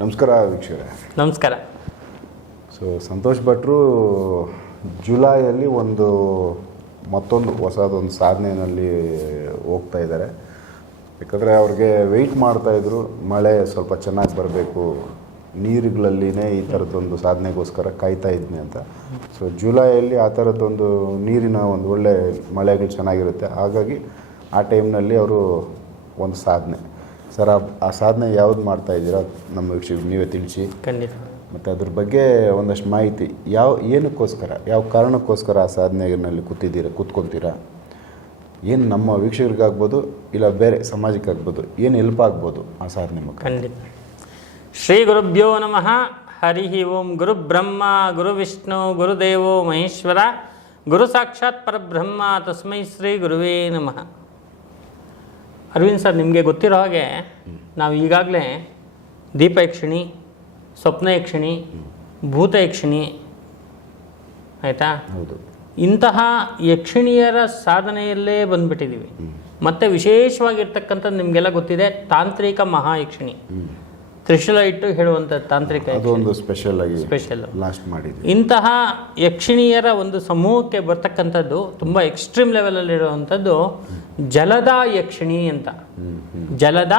ನಮಸ್ಕಾರ ವೀಕ್ಷಕರೇ. ನಮಸ್ಕಾರ. ಸೊ ಸಂತೋಷ್ ಭಟ್ರು ಜುಲೈಯಲ್ಲಿ ಒಂದು ಮತ್ತೊಂದು ಹೊಸದೊಂದು ಸಾಧನೆಯಲ್ಲಿ ಹೋಗ್ತಾ ಇದ್ದಾರೆ. ಯಾಕಂದರೆ ಅವ್ರಿಗೆ ವೆಯ್ಟ್ ಮಾಡ್ತಾಯಿದ್ರು ಮಳೆ ಸ್ವಲ್ಪ ಚೆನ್ನಾಗಿ ಬರಬೇಕು ನೀರುಗಳಲ್ಲಿನೇ ಈ ಥರದ್ದೊಂದು ಸಾಧನೆಗೋಸ್ಕರ ಕಾಯ್ತಾ ಇದ್ನಿ ಅಂತ. ಸೊ ಜುಲೈಯಲ್ಲಿ ಆ ಥರದ್ದೊಂದು ನೀರಿನ ಒಂದು ಒಳ್ಳೆ ಮಳೆಗಳು ಚೆನ್ನಾಗಿರುತ್ತೆ. ಹಾಗಾಗಿ ಆ ಟೈಮ್ನಲ್ಲಿ ಅವರು ಒಂದು ಸಾಧನೆ. ಸರ್ ಆ- ಸಾಧನೆ ಯಾವ್ದು ಮಾಡ್ತಾ ಇದ್ದೀರಾ ನಮ್ಮ ವೀಕ್ಷಕರು? ನೀವೇ ತಿಳಿಸಿ. ಖಂಡಿತ. ಮತ್ತು ಅದ್ರ ಬಗ್ಗೆ ಒಂದಷ್ಟು ಮಾಹಿತಿ. ಯಾವ ಏನಕ್ಕೋಸ್ಕರ ಯಾವ ಕಾರಣಕ್ಕೋಸ್ಕರ ಆ ಸಾಧನೆಯಲ್ಲಿ ಕೂತಿದ್ದೀರಾ ಕೂತ್ಕೊತೀರಾ ಏನು ನಮ್ಮ ವೀಕ್ಷಕರಿಗಾಗ್ಬೋದು ಇಲ್ಲ ಬೇರೆ ಸಮಾಜಕ್ಕಾಗ್ಬೋದು ಏನು ಹೆಲ್ಪ್ ಆಗ್ಬೋದು ಆ ಸಾಧನೆ ಮುಖ ಖಂಡಿತ. ಶ್ರೀ ಗುರುಭ್ಯೋ ನಮಃ. ಹರಿ ಓಂ ಗುರು ಬ್ರಹ್ಮ ಗುರು ವಿಷ್ಣು ಗುರುದೇವೋ ಮಹೇಶ್ವರ. ಗುರು ಸಾಕ್ಷಾತ್ ಪರಬ್ರಹ್ಮ. ತಸ್ಮೈ ಶ್ರೀ ಗುರುವೇ ನಮಃ. ಅರವಿಂದ್ ಸರ್ ನಿಮಗೆ ಗೊತ್ತಿರೋ ಹಾಗೆ ನಾವು ಈಗಾಗಲೇ ದೀಪ ಯಕ್ಷಿಣಿ ಸ್ವಪ್ನ ಯಕ್ಷಿಣಿ ಭೂತ ಯಕ್ಷಿಣಿ ಆಯಿತಾ? ಹೌದು. ಇಂತಹ ಯಕ್ಷಿಣಿಯರ ಸಾಧನೆಯಲ್ಲೇ ಬಂದುಬಿಟ್ಟಿದ್ದೀವಿ ಮತ್ತೆ ವಿಶೇಷವಾಗಿರ್ತಕ್ಕಂಥದ್ದು ನಿಮಗೆಲ್ಲ ಗೊತ್ತಿದೆ ತಾಂತ್ರಿಕ ಮಹಾಯಕ್ಷಿಣಿ ತ್ರಿಶೂಲ ಇಟ್ಟು ಹೇಳುವಂಥ ತಾಂತ್ರಿಕ ಅದೊಂದು ಸ್ಪೆಷಲ್ ಆಗಿ ಸ್ಪೆಷಲ್ ಲಾಸ್ಟ್ ಮಾಡಿದ್ವಿ ಇಂತಹ ಯಕ್ಷಿಣಿಯರ ಒಂದು ಸಮೂಹಕ್ಕೆ ಬರ್ತಕ್ಕಂಥದ್ದು ತುಂಬ ಎಕ್ಸ್ಟ್ರೀಮ್ ಲೆವೆಲಲ್ಲಿರುವಂಥದ್ದು ಜಲದ ಯಕ್ಷಿಣಿ ಅಂತ. ಜಲದ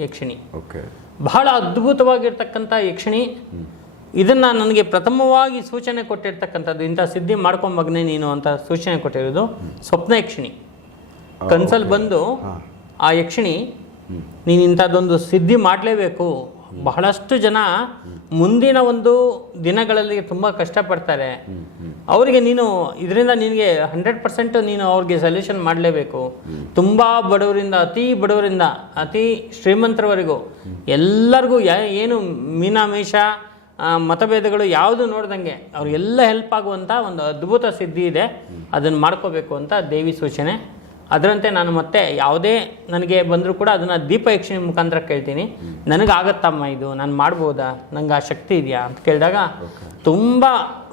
ಯಕ್ಷಿಣಿ ಓಕೆ. ಬಹಳ ಅದ್ಭುತವಾಗಿರ್ತಕ್ಕಂಥ ಯಕ್ಷಿಣಿ. ಇದನ್ನ ನನಗೆ ಪ್ರಥಮವಾಗಿ ಸೂಚನೆ ಕೊಟ್ಟಿರ್ತಕ್ಕಂಥದ್ದು. ಇಂಥ ಸಿದ್ಧಿ ಮಾಡ್ಕೊಂಬಗ್ನೆ ನೀನು ಅಂತ ಸೂಚನೆ ಕೊಟ್ಟಿರೋದು. ಸ್ವಪ್ನ ಯಕ್ಷಿಣಿ ಕನ್ಸಲ್ಲಿ ಬಂದು ಆ ಯಕ್ಷಿಣಿ ನೀನು ಇಂಥದ್ದೊಂದು ಸಿದ್ಧಿ ಮಾಡಲೇಬೇಕು. ಬಹಳಷ್ಟು ಜನ ಮುಂದಿನ ಒಂದು ದಿನಗಳಲ್ಲಿ ತುಂಬ ಕಷ್ಟಪಡ್ತಾರೆ. ಅವರಿಗೆ ನೀನು ಇದರಿಂದ ನಿನಗೆ ಹಂಡ್ರೆಡ್ ಪರ್ಸೆಂಟ್ ನೀನು ಅವ್ರಿಗೆ ಸೊಲ್ಯೂಷನ್ ಮಾಡಲೇಬೇಕು. ತುಂಬ ಬಡವರಿಂದ ಅತಿ ಬಡವರಿಂದ ಅತಿ ಶ್ರೀಮಂತರವರೆಗೂ ಎಲ್ಲರಿಗೂ ಏನು ಮೀನಾಮೇಷ ಮತಭೇದಗಳು ಯಾವುದು ನೋಡ್ದಂಗೆ ಅವ್ರಿಗೆಲ್ಲ ಹೆಲ್ಪ್ ಆಗುವಂಥ ಒಂದು ಅದ್ಭುತ ಸಿದ್ಧಿ ಇದೆ. ಅದನ್ನು ಮಾಡ್ಕೋಬೇಕು ಅಂತ ದೇವಿ ಸೂಚನೆ ಅದರಂತೆ ನಾನು ಮತ್ತೆ ಯಾವುದೇ ನನಗೆ ಬಂದರೂ ಕೂಡ ಅದನ್ನು ದೀಪ ಯಕ್ಷಿಣಿ ಮುಖಾಂತರ ಕೇಳ್ತೀನಿ. ನನಗಾಗತ್ತಮ್ಮ ಇದು? ನಾನು ಮಾಡ್ಬೋದಾ? ನನಗೆ ಆ ಶಕ್ತಿ ಇದೆಯಾ? ಅಂತ ಕೇಳಿದಾಗ ತುಂಬ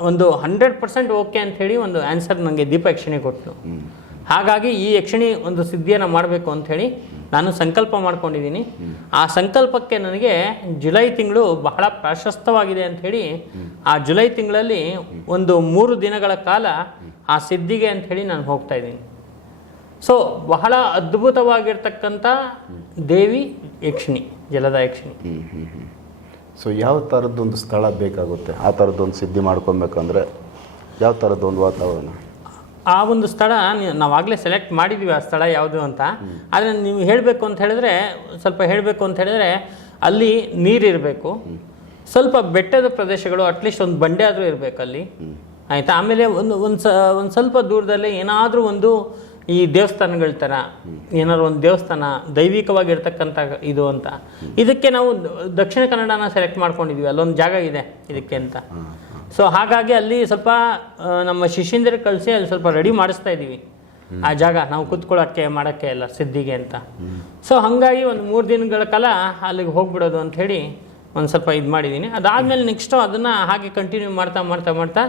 ಒಂದು ಹಂಡ್ರೆಡ್ ಪರ್ಸೆಂಟ್ ಓಕೆ ಅಂಥೇಳಿ ಒಂದು ಆನ್ಸರ್ ನನಗೆ ದೀಪ ಯಕ್ಷಿಣಿ ಕೊಟ್ಟು ಹಾಗಾಗಿ ಈ ಯಕ್ಷಿಣಿ ಒಂದು ಸಿದ್ಧಿಯನ್ನು ಮಾಡಬೇಕು ಅಂಥೇಳಿ ನಾನು ಸಂಕಲ್ಪ ಮಾಡ್ಕೊಂಡಿದ್ದೀನಿ. ಆ ಸಂಕಲ್ಪಕ್ಕೆ ನನಗೆ ಜುಲೈ ತಿಂಗಳು ಬಹಳ ಪ್ರಾಶಸ್ತವಾಗಿದೆ ಅಂಥೇಳಿ ಆ ಜುಲೈ ತಿಂಗಳಲ್ಲಿ ಒಂದು ಮೂರು ದಿನಗಳ ಕಾಲ ಆ ಸಿದ್ಧಿಗೆ ಅಂಥೇಳಿ ನಾನು ಹೋಗ್ತಾ ಇದ್ದೀನಿ. ಸೊ ಬಹಳ ಅದ್ಭುತವಾಗಿರ್ತಕ್ಕಂಥ ದೇವಿ ಯಕ್ಷಿಣಿ ಜಲದ ಯಕ್ಷಿಣಿ. ಸೊ ಯಾವ ಥರದ್ದೊಂದು ಸ್ಥಳ ಬೇಕಾಗುತ್ತೆ? ಆ ಥರದ್ದೊಂದು ಸಿದ್ಧಿ ಮಾಡ್ಕೊಬೇಕಂದ್ರೆ ಯಾವ ಥರದ್ದೊಂದು ವಾತಾವರಣ? ಆ ಒಂದು ಸ್ಥಳ ನಾವಾಗಲೇ ಸೆಲೆಕ್ಟ್ ಮಾಡಿದ್ದೀವಿ ಆ ಸ್ಥಳ ಯಾವುದು ಅಂತ. ಆದರೆ ನೀವು ಹೇಳಬೇಕು ಅಂತ ಹೇಳಿದ್ರೆ ಸ್ವಲ್ಪ ಹೇಳಬೇಕು ಅಂತ ಹೇಳಿದ್ರೆ ಅಲ್ಲಿ ನೀರಿರಬೇಕು. ಸ್ವಲ್ಪ ಬೆಟ್ಟದ ಪ್ರದೇಶಗಳು ಅಟ್ಲೀಸ್ಟ್ ಒಂದು ಬಂಡೆ ಆದರೂ ಇರಬೇಕು ಅಲ್ಲಿ ಆಯಿತಾ? ಆಮೇಲೆ ಒಂದು ಒಂದು ಸ ಒಂದು ಸ್ವಲ್ಪ ದೂರದಲ್ಲಿ ಏನಾದರೂ ಒಂದು ಈ ದೇವಸ್ಥಾನಗಳ ಥರ ಏನಾದ್ರು ಒಂದು ದೇವಸ್ಥಾನ ದೈವಿಕವಾಗಿರ್ತಕ್ಕಂಥ ಇದು ಅಂತ. ಇದಕ್ಕೆ ನಾವು ದಕ್ಷಿಣ ಕನ್ನಡನ ಸೆಲೆಕ್ಟ್ ಮಾಡ್ಕೊಂಡಿದ್ವಿ. ಅಲ್ಲೊಂದು ಜಾಗ ಇದೆ ಇದಕ್ಕೆ ಅಂತ. ಸೊ ಹಾಗಾಗಿ ಅಲ್ಲಿ ಸ್ವಲ್ಪ ನಮ್ಮ ಶಿಷ್ಯಂದಿರ ಕಳಿಸಿ ಅಲ್ಲಿ ಸ್ವಲ್ಪ ರೆಡಿ ಮಾಡಿಸ್ತಾ ಇದ್ದೀವಿ ಆ ಜಾಗ ನಾವು ಕೂತ್ಕೊಳ್ಳೋಕ್ಕೆ, ಮಾಡೋಕ್ಕೆ ಎಲ್ಲ ಸಿದ್ಧಿಗೆ ಅಂತ. ಸೊ ಹಾಗಾಗಿ ಒಂದು ಮೂರು ದಿನಗಳ ಕಾಲ ಅಲ್ಲಿಗೆ ಹೋಗ್ಬಿಡೋದು ಅಂತ ಹೇಳಿ ಒಂದು ಸ್ವಲ್ಪ ಇದು ಮಾಡಿದ್ದೀನಿ ಅದಾದಮೇಲೆ ನೆಕ್ಸ್ಟು ಅದನ್ನು ಹಾಗೆ ಕಂಟಿನ್ಯೂ ಮಾಡ್ತಾ ಮಾಡ್ತಾ ಮಾಡ್ತಾ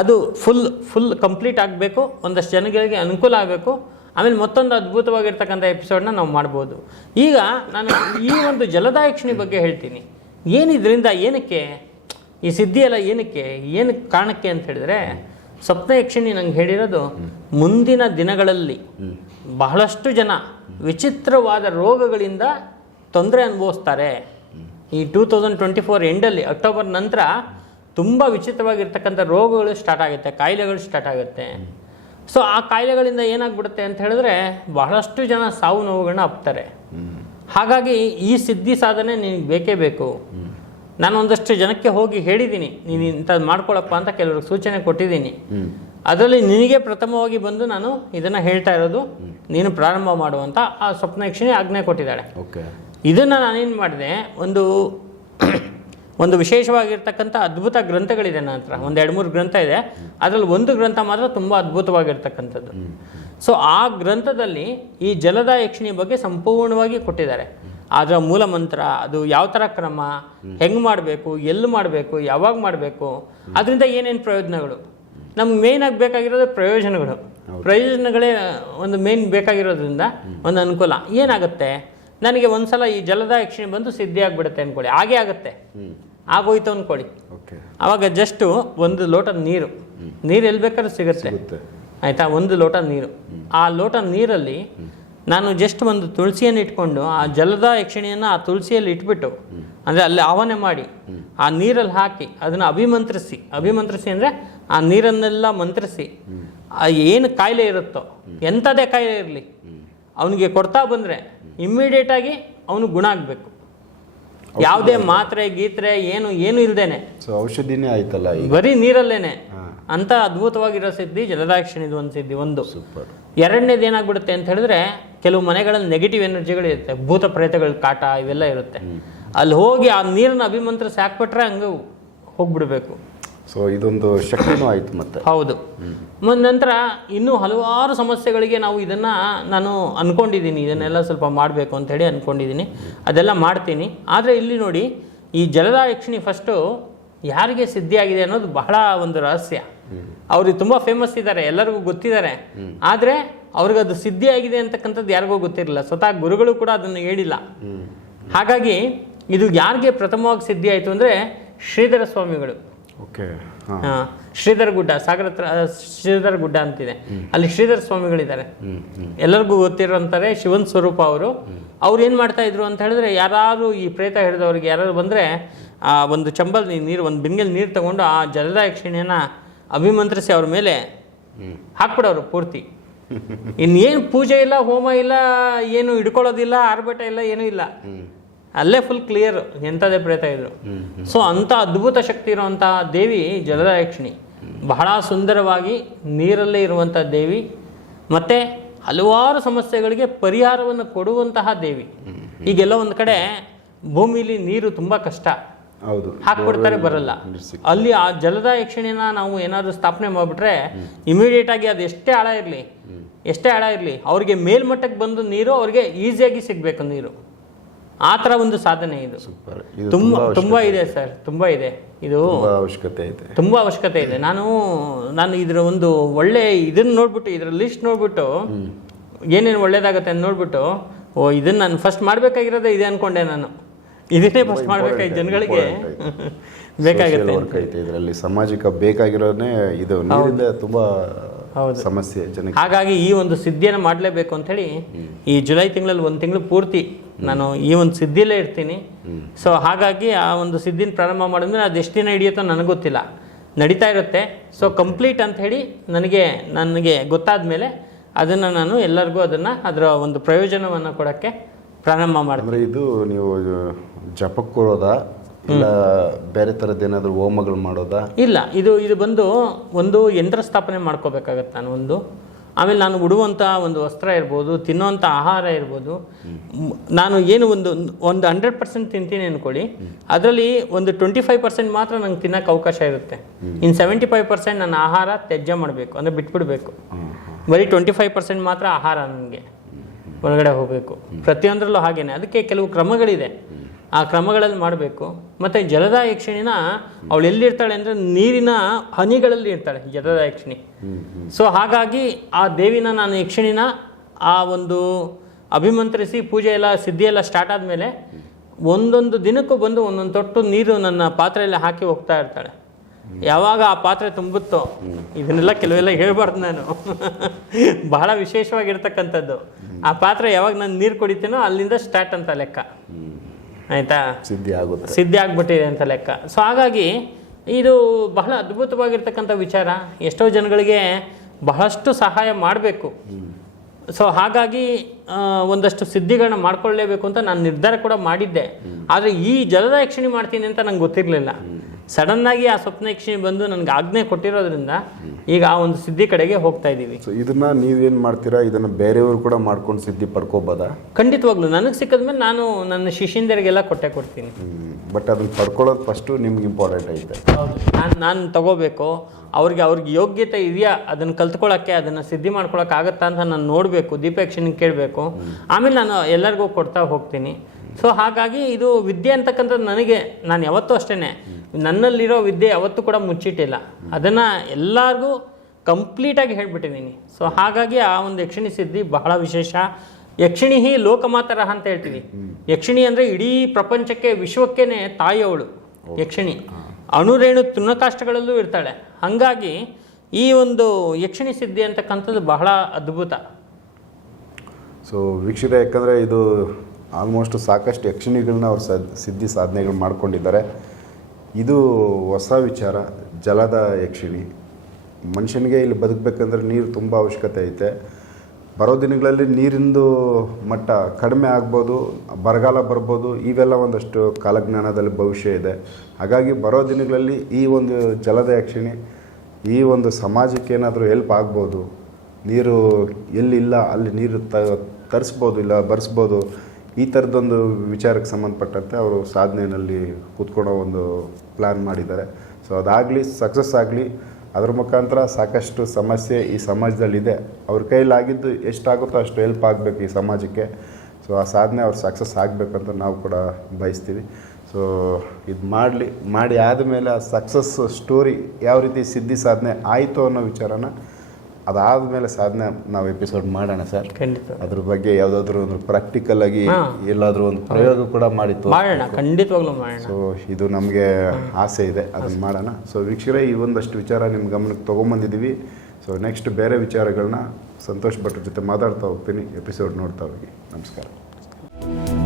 ಅದು ಫುಲ್ ಫುಲ್ ಕಂಪ್ಲೀಟ್ ಆಗಬೇಕು, ಒಂದಷ್ಟು ಜನಗಳಿಗೆ ಅನುಕೂಲ ಆಗಬೇಕು. ಆಮೇಲೆ ಮತ್ತೊಂದು ಅದ್ಭುತವಾಗಿರ್ತಕ್ಕಂಥ ಎಪಿಸೋಡ್ನ ನಾವು ಮಾಡ್ಬೋದು. ಈಗ ನಾನು ಈ ಒಂದು ಜಲದಾಯಕ್ಷಿಣಿ ಬಗ್ಗೆ ಹೇಳ್ತೀನಿ. ಏನಿದ್ರಿಂದ ಏನಕ್ಕೆ, ಈ ಸಿದ್ಧಿ ಎಲ್ಲ ಏನಕ್ಕೆ, ಏನು ಕಾರಣಕ್ಕೆ ಅಂತ ಹೇಳಿದ್ರೆ ಸ್ವಪ್ನ ಯಕ್ಷಿಣಿ ನಂಗೆ ಹೇಳಿರೋದು ಮುಂದಿನ ದಿನಗಳಲ್ಲಿ ಬಹಳಷ್ಟು ಜನ ವಿಚಿತ್ರವಾದ ರೋಗಗಳಿಂದ ತೊಂದರೆ ಅನುಭವಿಸ್ತಾರೆ. ಈ ಟೂ ತೌಸಂಡ್ ಟ್ವೆಂಟಿ ಫೋರ್ ಎಂಡಲ್ಲಿ ಅಕ್ಟೋಬರ್ ನಂತರ ತುಂಬ ವಿಚಿತ್ರವಾಗಿರ್ತಕ್ಕಂಥ ರೋಗಗಳು ಸ್ಟಾರ್ಟ್ ಆಗುತ್ತೆ ಕಾಯಿಲೆಗಳು ಸ್ಟಾರ್ಟ್ ಆಗುತ್ತೆ. ಸೊ ಆ ಕಾಯಿಲೆಗಳಿಂದ ಏನಾಗ್ಬಿಡುತ್ತೆ ಅಂತ ಹೇಳಿದ್ರೆ ಬಹಳಷ್ಟು ಜನ ಸಾವು ನೋವುಗಳನ್ನ ಅಪ್ತಾರೆ. ಹಾಗಾಗಿ ಈ ಸಿದ್ಧಿ ಸಾಧನೆ ನಿನಗೆ ಬೇಕೇ ಬೇಕು. ನಾನು ಒಂದಷ್ಟು ಜನಕ್ಕೆ ಹೋಗಿ ಹೇಳಿದ್ದೀನಿ ನೀನು ಇಂಥದ್ದು ಮಾಡ್ಕೊಳಪ್ಪ ಅಂತ ಕೆಲವ್ರಿಗೆ ಸೂಚನೆ ಕೊಟ್ಟಿದ್ದೀನಿ ಅದರಲ್ಲಿ ನಿನಗೆ ಪ್ರಥಮವಾಗಿ ಬಂದು ನಾನು ಇದನ್ನು ಹೇಳ್ತಾ ಇರೋದು ನೀನು ಪ್ರಾರಂಭ ಮಾಡುವಂಥ ಆ ಸ್ವಪ್ನ ಯಕ್ಷಿಣಿ ಆಜ್ಞೆ ಕೊಟ್ಟಿದ್ದಾಳೆ. ಓಕೆ ಇದನ್ನು ನಾನೇನು ಮಾಡಿದೆ ಒಂದು ಒಂದು ವಿಶೇಷವಾಗಿರ್ತಕ್ಕಂಥ ಅದ್ಭುತ ಗ್ರಂಥಗಳಿದೆ ನನ್ನ ಹತ್ರ. ಒಂದು ಎರಡು ಮೂರು ಗ್ರಂಥ ಇದೆ. ಅದರಲ್ಲಿ ಒಂದು ಗ್ರಂಥ ಮಾತ್ರ ತುಂಬ ಅದ್ಭುತವಾಗಿರ್ತಕ್ಕಂಥದ್ದು. ಸೊ ಆ ಗ್ರಂಥದಲ್ಲಿ ಈ ಜಲದ ಯಕ್ಷಿಣಿ ಬಗ್ಗೆ ಸಂಪೂರ್ಣವಾಗಿ ಕೊಟ್ಟಿದ್ದಾರೆ. ಅದರ ಮೂಲ ಮಂತ್ರ ಅದು ಯಾವ ಥರ ಕ್ರಮ ಹೆಂಗೆ ಮಾಡಬೇಕು ಎಲ್ಲಿ ಮಾಡಬೇಕು ಯಾವಾಗ ಮಾಡಬೇಕು ಅದರಿಂದ ಏನೇನು ಪ್ರಯೋಜನಗಳು? ನಮ್ಗೆ ಆಗಿ ಬೇಕಾಗಿರೋದು ಪ್ರಯೋಜನಗಳು. ಪ್ರಯೋಜನಗಳೇ ಒಂದು ಮೇನ್ ಬೇಕಾಗಿರೋದ್ರಿಂದ ಒಂದು ಅನುಕೂಲ. ಏನಾಗುತ್ತೆ? ನನಗೆ ಒಂದ್ಸಲ ಈ ಜಲದ ಯಕ್ಷಿಣಿ ಬಂದು ಸಿದ್ಧಿ ಆಗ್ಬಿಡುತ್ತೆ ಅನ್ಕೊಳ್ಳಿ. ಹಾಗೆ ಆಗುತ್ತೆ. ಆಗೋಯ್ತು ಅನ್ಕೊಳ್ಳಿ. ಓಕೆ. ಅವಾಗ ಜಸ್ಟು ಒಂದು ಲೋಟ ನೀರು. ನೀರು ಎಲ್ಲಿ ಬೇಕಾದ್ರೂ ಸಿಗುತ್ತೆ. ಆಯ್ತಾ? ಒಂದು ಲೋಟ ನೀರು. ಆ ಲೋಟ ನೀರಲ್ಲಿ ನಾನು ಜಸ್ಟ್ ಒಂದು ತುಳಸಿಯನ್ನು ಇಟ್ಕೊಂಡು ಆ ಜಲದ ಯಕ್ಷಿಣಿಯನ್ನು ಆ ತುಳಸಿಯಲ್ಲಿ ಇಟ್ಬಿಟ್ಟು ಅಂದರೆ ಅಲ್ಲಿ ಆವನೆ ಮಾಡಿ ಆ ನೀರಲ್ಲಿ ಹಾಕಿ ಅದನ್ನು ಅಭಿಮಂತ್ರಿಸಿ. ಅಭಿಮಂತ್ರಿಸಿ ಅಂದರೆ ಆ ನೀರನ್ನೆಲ್ಲ ಮಂತ್ರಿಸಿ ಏನು ಕಾಯಿಲೆ ಇರುತ್ತೋ ಎಂಥದೇ ಕಾಯಿಲೆ ಇರಲಿ ಅವನಿಗೆ ಕೊಡ್ತಾ ಬಂದರೆ ಇಮ್ಮಿಡಿಯೇಟಾಗಿ ಅವನು ಗುಣ ಆಗಬೇಕು. ಯಾವುದೇ ಮಾತ್ರೆ ಗೀತ್ರೆ ಏನು ಏನು ಇಲ್ದೇನೆ. ಸೊ ಔಷಧಿನೇ ಆಯ್ತಲ್ಲ ಈಗ? ಬರೀ ನೀರಲ್ಲೇನೆ. ಅಂತ ಅದ್ಭುತವಾಗಿರೋ ಸಿದ್ಧಿ ಜಲದಾಕ್ಷಿಣಿದು ಒಂದು ಸಿದ್ಧಿ ಒಂದು. ಸೂಪರ್ ಎರಡನೇದು ಏನಾಗ್ಬಿಡುತ್ತೆ ಅಂತ ಹೇಳಿದ್ರೆ ಕೆಲವು ಮನೆಗಳಲ್ಲಿ ನೆಗೆಟಿವ್ ಎನರ್ಜಿಗಳು ಇರುತ್ತೆ. ಭೂತ ಪ್ರೇತಗಳ ಕಾಟ ಇವೆಲ್ಲ ಇರುತ್ತೆ. ಅಲ್ಲಿ ಹೋಗಿ ಆ ನೀರನ್ನ ಅಭಿಮಂತ್ರ ಸಾಕ್ಬಿಟ್ರೆ ಹಂಗೆ ಹೋಗ್ಬಿಡ್ಬೇಕು. ಸೊ ಇದೊಂದು ಶಕ್ತಿನೂ ಆಯ್ತು ಮತ್ತೆ. ಹೌದು. ನಂತರ ಇನ್ನೂ ಹಲವಾರು ಸಮಸ್ಯೆಗಳಿಗೆ ನಾವು ಇದನ್ನು ನಾನು ಅಂದ್ಕೊಂಡಿದ್ದೀನಿ ಇದನ್ನೆಲ್ಲ ಸ್ವಲ್ಪ ಮಾಡಬೇಕು ಅಂತೇಳಿ ಅಂದ್ಕೊಂಡಿದ್ದೀನಿ ಅದೆಲ್ಲ ಮಾಡ್ತೀನಿ. ಆದರೆ ಇಲ್ಲಿ ನೋಡಿ ಈ ಜಲದಾಯಕ್ಷಿಣಿ ಫಸ್ಟು ಯಾರಿಗೆ ಸಿದ್ಧಿಯಾಗಿದೆ ಅನ್ನೋದು ಬಹಳ ಒಂದು ರಹಸ್ಯ. ಅವ್ರಿಗೆ ತುಂಬಾ ಫೇಮಸ್ ಇದ್ದಾರೆ ಎಲ್ಲರಿಗೂ ಗೊತ್ತಿದ್ದಾರೆ. ಆದರೆ ಅವ್ರಿಗೆ ಅದು ಸಿದ್ಧಿಯಾಗಿದೆ ಅಂತಕ್ಕಂಥದ್ದು ಯಾರಿಗೂ ಗೊತ್ತಿರಲಿಲ್ಲ ಸ್ವತಃ ಗುರುಗಳು ಕೂಡ ಅದನ್ನು ಹೇಳಿಲ್ಲ. ಹಾಗಾಗಿ ಇದು ಯಾರಿಗೆ ಪ್ರಥಮವಾಗಿ ಸಿದ್ಧಿ ಆಯಿತು ಅಂದರೆ ಶ್ರೀಧರ ಸ್ವಾಮಿಗಳು. ಓಕೆ ಶ್ರೀಧರ ಗುಡ್ಡ ಸಾಗರ ಹತ್ರ ಶ್ರೀಧರ್ ಗುಡ್ಡ ಅಂತಿದೆ. ಅಲ್ಲಿ ಶ್ರೀಧರ್ ಸ್ವಾಮಿಗಳಿದ್ದಾರೆ. ಎಲ್ಲರಿಗೂ ಗೊತ್ತಿರೋಂತಾರೆ ಶಿವನ್ ಸ್ವರೂಪ ಅವರು. ಅವ್ರು ಏನು ಮಾಡ್ತಾ ಇದ್ರು ಅಂತ ಹೇಳಿದ್ರೆ ಯಾರಾದ್ರೂ ಈ ಪ್ರೇತ ಹಿಡಿದವ್ರಿಗೆ ಯಾರಾದ್ರು ಬಂದರೆ ಆ ಒಂದು ಚಂಬಲ್ ನೀರು ಒಂದು ಬಿಂಗೆಲ್ ನೀರು ತಗೊಂಡು ಆ ಜಲದ ಯಕ್ಷಿಣಿಯನ್ನ ಅಭಿಮಂತ್ರಿಸಿ ಅವ್ರ ಮೇಲೆ ಹಾಕ್ಬಿಡೋರು ಪೂರ್ತಿ. ಇನ್ನೇನು ಪೂಜೆ ಇಲ್ಲ ಹೋಮ ಇಲ್ಲ ಏನು ಹಿಡ್ಕೊಳ್ಳೋದಿಲ್ಲ ಆರ್ಭಟ ಇಲ್ಲ ಏನೂ ಇಲ್ಲ. ಅಲ್ಲೇ ಫುಲ್ ಕ್ಲಿಯರ್ ಎಂಥದೇ ಪ್ರೇತ ಇದ್ರು. ಸೊ ಅಂಥ ಅದ್ಭುತ ಶಕ್ತಿ ಇರುವಂತಹ ದೇವಿ ಜಲದಾಯಕ್ಷಿಣಿ. ಬಹಳ ಸುಂದರವಾಗಿ ನೀರಲ್ಲೇ ಇರುವಂಥ ದೇವಿ ಮತ್ತೆ ಹಲವಾರು ಸಮಸ್ಯೆಗಳಿಗೆ ಪರಿಹಾರವನ್ನು ಕೊಡುವಂತಹ ದೇವಿ. ಈಗೆಲ್ಲ ಒಂದು ಕಡೆ ಭೂಮಿಲಿ ನೀರು ತುಂಬಾ ಕಷ್ಟ. ಹೌದು. ಹಾಕ್ಬಿಡ್ತಾರೆ ಬರಲ್ಲ. ಅಲ್ಲಿ ಆ ಜಲದ ಯಕ್ಷಿಣಿನ ನಾವು ಏನಾದರೂ ಸ್ಥಾಪನೆ ಮಾಡಿಬಿಟ್ರೆ ಇಮಿಡಿಯೇಟ್ ಆಗಿ ಅದು ಎಷ್ಟೇ ಆಳ ಇರಲಿ ಎಷ್ಟೇ ಆಳ ಇರಲಿ ಅವ್ರಿಗೆ ಮೇಲ್ಮಟ್ಟಕ್ಕೆ ಬಂದು ನೀರು ಅವ್ರಿಗೆ ಈಸಿಯಾಗಿ ಸಿಗಬೇಕು ನೀರು. ಆ ಥರ ಒಂದು ಸಾಧನೆ ಇದು. ಸೂಪರ್ ತುಂಬ ತುಂಬ ಇದೆ ಸರ್ ತುಂಬ ಇದೆ. ಇದು ಅವಶ್ಯಕತೆ ಇದೆ. ತುಂಬ ಅವಶ್ಯಕತೆ ಇದೆ. ನಾನು ನಾನು ಇದರ ಒಂದು ಒಳ್ಳೆ ಇದನ್ನ ನೋಡ್ಬಿಟ್ಟು ಇದರ ಲಿಸ್ಟ್ ನೋಡ್ಬಿಟ್ಟು ಏನೇನು ಒಳ್ಳೇದಾಗುತ್ತೆ ಅಂತ ನೋಡ್ಬಿಟ್ಟು ಓ ಇದನ್ನ ನಾನು ಫಸ್ಟ್ ಮಾಡಬೇಕಾಗಿರೋದೇ ಇದೆ ಅನ್ಕೊಂಡೆ ನಾನು. ಇದನ್ನೇ ಫಸ್ಟ್ ಮಾಡ್ಬೇಕಾಗಿ ಜನಗಳಿಗೆ ಬೇಕಾಗುತ್ತೆ. ಇದರಲ್ಲಿ. ಸಾಮಾಜಿಕ ಬೇಕಾಗಿರೋನೇ ಇದು. ನೀರಿಂದ ತುಂಬಾ ಸಮಸ್ಯೆ ಜನಕ್ಕೆ. ಹಾಗಾಗಿ ಈ ಒಂದು ಸಿದ್ಧಿಯನ್ನು ಮಾಡಲೇಬೇಕು ಹೇಳಿ ಈ ಜುಲೈ ತಿಂಗಳಲ್ಲಿ ಒಂದು ತಿಂಗಳು ಪೂರ್ತಿ ನಾನು ಈ ಒಂದು ಸಿದ್ಧಿಲೇ ಇರ್ತೀನಿ. ಸೊ ಹಾಗಾಗಿ ಆ ಒಂದು ಸಿದ್ಧಿನ ಪ್ರಾರಂಭ ಮಾಡಿದ್ರೆ ಅದು ಎಷ್ಟು ದಿನ ಹಿಡಿಯುತ್ತೋ ನನಗೆ ಗೊತ್ತಿಲ್ಲ. ನಡೀತಾ ಇರುತ್ತೆ. ಸೊ ಕಂಪ್ಲೀಟ್ ಅಂತ ಹೇಳಿ ನನಗೆ ನನಗೆ ಗೊತ್ತಾದ ಮೇಲೆ ಅದನ್ನು ನಾನು ಎಲ್ಲರಿಗೂ ಅದನ್ನು ಅದರ ಒಂದು ಪ್ರಯೋಜನವನ್ನು ಕೊಡೋಕ್ಕೆ ಪ್ರಾರಂಭ ಮಾಡ್ತೀನಿ. ಇದು ನೀವು ಜಪಕ್ಕೆ ಕೊಡೋದಾ ಇಲ್ಲ ಬೇರೆ ಥರದ್ದು ಏನಾದರೂ ಹೋಮಗಳು ಮಾಡೋದಾ? ಇಲ್ಲ ಇದು ಇದು ಬಂದು ಒಂದು ಯಂತ್ರ ಸ್ಥಾಪನೆ ಮಾಡ್ಕೋಬೇಕಾಗತ್ತೆ ನಾನು ಒಂದು. ಆಮೇಲೆ ನಾನು ಉಡುವಂಥ ಒಂದು ವಸ್ತ್ರ ಇರ್ಬೋದು ತಿನ್ನುವಂಥ ಆಹಾರ ಇರ್ಬೋದು, ನಾನು ಏನು ಒಂದು ಒಂದು ಹಂಡ್ರೆಡ್ ಪರ್ಸೆಂಟ್ ತಿಂತೀನಿ ಅಂದ್ಕೊಳ್ಳಿ ಅದರಲ್ಲಿ ಒಂದು ಟ್ವೆಂಟಿ ಫೈವ್ ಪರ್ಸೆಂಟ್ ಮಾತ್ರ ನಂಗೆ ತಿನ್ನೋಕ್ಕೆ ಅವಕಾಶ ಇರುತ್ತೆ. ಇನ್ನು ಸೆವೆಂಟಿ ಫೈವ್ ಪರ್ಸೆಂಟ್ ನನ್ನ ಆಹಾರ ತ್ಯಾಜ್ಯ ಮಾಡಬೇಕು, ಅಂದರೆ ಬಿಟ್ಬಿಡಬೇಕು. ಬರೀ ಟ್ವೆಂಟಿ ಫೈವ್ ಪರ್ಸೆಂಟ್ ಮಾತ್ರ ಆಹಾರ ನನಗೆ. ಒಳಗಡೆ ಹೋಗಬೇಕು. ಪ್ರತಿಯೊಂದರಲ್ಲೂ ಹಾಗೇನೆ. ಅದಕ್ಕೆ ಕೆಲವು ಕ್ರಮಗಳಿದೆ. ಆ ಕ್ರಮಗಳಲ್ಲಿ ಮಾಡಬೇಕು. ಮತ್ತು ಜಲದಾಯಕ್ಷಿಣಿನ ಅವಳು ಎಲ್ಲಿರ್ತಾಳೆ ಅಂದರೆ ನೀರಿನ ಹನಿಗಳಲ್ಲಿ ಇರ್ತಾಳೆ ಜಲದಾಯಕ್ಷಿಣಿ. ಸೊ ಹಾಗಾಗಿ ಆ ದೇವಿನ ನಾನು ಯಕ್ಷಿಣಿನ ಆ ಒಂದು ಅಭಿಮಂತ್ರಿಸಿ ಪೂಜೆ ಎಲ್ಲ ಸಿದ್ಧಿಯೆಲ್ಲ ಸ್ಟಾರ್ಟ್ ಆದಮೇಲೆ ಒಂದೊಂದು ದಿನಕ್ಕೂ ಬಂದು ಒಂದೊಂದು ತೊಟ್ಟು ನೀರು ನನ್ನ ಪಾತ್ರೆಯಲ್ಲಿ ಹಾಕಿ ಹೋಗ್ತಾ ಇರ್ತಾಳೆ. ಯಾವಾಗ ಆ ಪಾತ್ರೆ ತುಂಬುತ್ತೋ ಇದನ್ನೆಲ್ಲ ಕೆಲವೆಲ್ಲ ಹೇಳ್ಬಾರ್ದು ನಾನು. ಬಹಳ ವಿಶೇಷವಾಗಿರ್ತಕ್ಕಂಥದ್ದು. ಆ ಪಾತ್ರೆ ಯಾವಾಗ ನಾನು ನೀರು ಕುಡಿತೀನೋ ಅಲ್ಲಿಂದ ಸ್ಟಾರ್ಟ್ ಅಂತ ಲೆಕ್ಕ. ಆಯ್ತಾ? ಸಿದ್ಧಿ ಆಗುತ್ತೆ. ಸಿದ್ಧಿ ಆಗ್ಬಿಟ್ಟಿದೆ ಅಂತ ಲೆಕ್ಕ. ಸೊ ಹಾಗಾಗಿ ಇದು ಬಹಳ ಅದ್ಭುತವಾಗಿರ್ತಕ್ಕಂಥ ವಿಚಾರ. ಎಷ್ಟೋ ಜನಗಳಿಗೆ ಬಹಳಷ್ಟು ಸಹಾಯ ಮಾಡಬೇಕು. ಸೊ ಹಾಗಾಗಿ ಒಂದಷ್ಟು ಸಿದ್ಧಿಗಳನ್ನ ಮಾಡ್ಕೊಳ್ಳೇಬೇಕು ಅಂತ ನಾನು ನಿರ್ಧಾರ ಕೂಡ ಮಾಡಿದ್ದೆ. ಆದರೆ ಈ ಜಲದ ಯಕ್ಷಿಣಿ ಮಾಡ್ತೀನಿ ಅಂತ ನಂಗೆ ಗೊತ್ತಿರಲಿಲ್ಲ. ಸಡನ್ನಾಗಿ ಆ ಸ್ವಪ್ನ ಯಕ್ಷಿಣಿ ಬಂದು ನನಗೆ ಆಜ್ಞೆ ಕೊಟ್ಟಿರೋದ್ರಿಂದ ಈಗ ಆ ಒಂದು ಸಿದ್ಧಿ ಕಡೆಗೆ ಹೋಗ್ತಾ ಇದ್ದೀವಿ. ಸೊ ಇದನ್ನ ನೀವೇನು ಮಾಡ್ತೀರಾ? ಇದನ್ನ ಬೇರೆಯವರು ಕೂಡ ಮಾಡ್ಕೊಂಡು ಸಿದ್ಧಿ ಪಡ್ಕೋಬೋದಾ? ಖಂಡಿತವಾಗ್ಲೂ. ನನಗೆ ಸಿಕ್ಕಿದ್ಮೇಲೆ ನಾನು ನನ್ನ ಶಿಷ್ಯಂದರಿಗೆಲ್ಲ ಕೊಟ್ಟೆ ಕೊಡ್ತೀನಿ. ಬಟ್ ಅದನ್ನ ಪಡ್ಕೊಳ್ಳೋದು ಫಸ್ಟು ನಿಮ್ಗೆ ಇಂಪಾರ್ಟೆಂಟ್ ಐತೆ. ನಾನು ನಾನು ತಗೋಬೇಕು. ಅವ್ರಿಗೆ ಅವ್ರಿಗೆ ಯೋಗ್ಯತೆ ಇದೆಯಾ? ಅದನ್ನು ಕಲ್ತ್ಕೊಳ್ಳೋಕ್ಕೆ ಅದನ್ನು ಸಿದ್ಧಿ ಮಾಡ್ಕೊಳಕ್ಕೆ ಆಗುತ್ತಾ ಅಂತ ನಾನು ನೋಡಬೇಕು ದೀಪಕ್ಷನಿಗೆ ಕೇಳಬೇಕು. ಆಮೇಲೆ ನಾನು ಎಲ್ಲರಿಗೂ ಕೊಡ್ತಾ ಹೋಗ್ತೀನಿ. ಸೊ ಹಾಗಾಗಿ ಇದು ವಿದ್ಯೆ ಅಂತಕ್ಕಂಥದ್ದು ನನಗೆ ನಾನು ಯಾವತ್ತೂ ಅಷ್ಟೇ ನನ್ನಲ್ಲಿರೋ ವಿದ್ಯೆ ಯಾವತ್ತೂ ಕೂಡ ಮುಚ್ಚಿಟ್ಟಿಲ್ಲ. ಅದನ್ನು ಎಲ್ಲರಿಗೂ ಕಂಪ್ಲೀಟಾಗಿ ಹೇಳ್ಬಿಟ್ಟಿದ್ದೀನಿ. ಸೊ ಹಾಗಾಗಿ ಆ ಒಂದು ಯಕ್ಷಿಣಿ ಸಿದ್ಧಿ ಬಹಳ ವಿಶೇಷ. ಯಕ್ಷಿಣಿ ಹಿ ಲೋಕಮಾತರ ಅಂತ ಹೇಳ್ತೀವಿ. ಯಕ್ಷಿಣಿ ಅಂದರೆ ಇಡೀ ಪ್ರಪಂಚಕ್ಕೆ ವಿಶ್ವಕ್ಕೇನೆ ತಾಯಿ ಅವಳು ಯಕ್ಷಿಣಿ. ಅಣುರೇಣು ತೃಣಕಾಷ್ಟಗಳಲ್ಲೂ ಇರ್ತಾಳೆ. ಹಾಗಾಗಿ ಈ ಒಂದು ಯಕ್ಷಿಣಿ ಸಿದ್ಧಿ ಅಂತಕ್ಕಂಥದ್ದು ಬಹಳ ಅದ್ಭುತ. ಸೊ ವೀಕ್ಷಕರೇ ಯಾಕಂದರೆ ಇದು ಆಲ್ಮೋಸ್ಟ್ ಸಾಕಷ್ಟು ಯಕ್ಷಿಣಿಗಳನ್ನ ಅವ್ರು ಸದ್ ಸಿದ್ಧಿ ಸಾಧನೆಗಳು ಮಾಡ್ಕೊಂಡಿದ್ದಾರೆ. ಇದು ಹೊಸ ವಿಚಾರ, ಜಲದ ಯಕ್ಷಿಣಿ ಮನುಷ್ಯನಿಗೆ ಇಲ್ಲಿ ಬದುಕಬೇಕಂದ್ರೆ ನೀರು ತುಂಬ ಅವಶ್ಯಕತೆ ಐತೆ. ಬರೋ ದಿನಗಳಲ್ಲಿ ನೀರಿಂದು ಮಟ್ಟ ಕಡಿಮೆ ಆಗ್ಬೋದು, ಬರಗಾಲ ಬರ್ಬೋದು, ಇವೆಲ್ಲ ಒಂದಷ್ಟು ಕಾಲಜ್ಞಾನದಲ್ಲಿ ಭವಿಷ್ಯ ಇದೆ. ಹಾಗಾಗಿ ಬರೋ ದಿನಗಳಲ್ಲಿ ಈ ಒಂದು ಜಲದ ಯಕ್ಷಿಣಿ, ಈ ಒಂದು ಸಮಾಜಕ್ಕೆ ಏನಾದರೂ ಹೆಲ್ಪ್ ಆಗ್ಬೋದು. ನೀರು ಎಲ್ಲಿಲ್ಲ, ಅಲ್ಲಿ ನೀರು ತರಿಸ್ಬೋದು ಇಲ್ಲ, ಬರ್ಸ್ಬೋದು. ಈ ಥರದ್ದೊಂದು ವಿಚಾರಕ್ಕೆ ಸಂಬಂಧಪಟ್ಟಂತೆ ಅವರು ಸಾಧನೆಯಲ್ಲಿ ಕೂತ್ಕೊಳ್ಳೋ ಒಂದು ಪ್ಲ್ಯಾನ್ ಮಾಡಿದ್ದಾರೆ. ಸೊ ಅದಾಗಲಿ ಸಕ್ಸಸ್ ಆಗಲಿ, ಅದ್ರ ಮುಖಾಂತರ ಸಾಕಷ್ಟು ಸಮಸ್ಯೆ ಈ ಸಮಾಜದಲ್ಲಿದೆ. ಅವ್ರ ಕೈಲಾಗಿದ್ದು ಎಷ್ಟಾಗುತ್ತೋ ಅಷ್ಟು ಹೆಲ್ಪ್ ಆಗಬೇಕು ಈ ಸಮಾಜಕ್ಕೆ. ಸೊ ಆ ಸಾಧನೆ ಅವ್ರು ಸಕ್ಸಸ್ ಆಗಬೇಕಂತ ನಾವು ಕೂಡ ಬಯಸ್ತೀವಿ. ಸೊ ಇದು ಮಾಡಲಿ, ಮಾಡಿ ಆದಮೇಲೆ ಆ ಸಕ್ಸಸ್ ಸ್ಟೋರಿ ಯಾವ ರೀತಿ ಸಿದ್ಧಿ ಸಾಧನೆ ಆಯಿತು ಅನ್ನೋ ವಿಚಾರನ ಅದಾದಮೇಲೆ ಸಾಧನೆ ನಾವು ಎಪಿಸೋಡ್ ಮಾಡೋಣ ಸರ್. ಖಂಡಿತ. ಅದ್ರ ಬಗ್ಗೆ ಯಾವುದಾದ್ರೂ ಒಂದು ಪ್ರಾಕ್ಟಿಕಲ್ ಆಗಿ. ಎಲ್ಲಾದ್ರೂ ಒಂದು ಪ್ರಯೋಗ ಕೂಡ ಮಾಡಿತ್ತು. ಮಾಡೋಣ ಖಂಡಿತವಾಗ್ಲೂ ಮಾಡೋಣ. ಸೊ ಇದು ನಮಗೆ ಆಸೆ ಇದೆ ಅದನ್ನು ಮಾಡೋಣ. ಸೊ ವೀಕ್ಷಕರೇ ಈ ಒಂದಷ್ಟು ವಿಚಾರ ನಿಮ್ಮ ಗಮನಕ್ಕೆ ತೊಗೊಂಬಂದಿದ್ದೀವಿ. ಸೊ ನೆಕ್ಸ್ಟ್ ಬೇರೆ ವಿಚಾರಗಳನ್ನ ಸಂತೋಷ್ ಭಟ್ರ ಜೊತೆ ಮಾತಾಡ್ತಾ ಹೋಗ್ತೀನಿ ಎಪಿಸೋಡ್ ನೋಡ್ತಾ ಹೋಗಿ. ನಮಸ್ಕಾರ.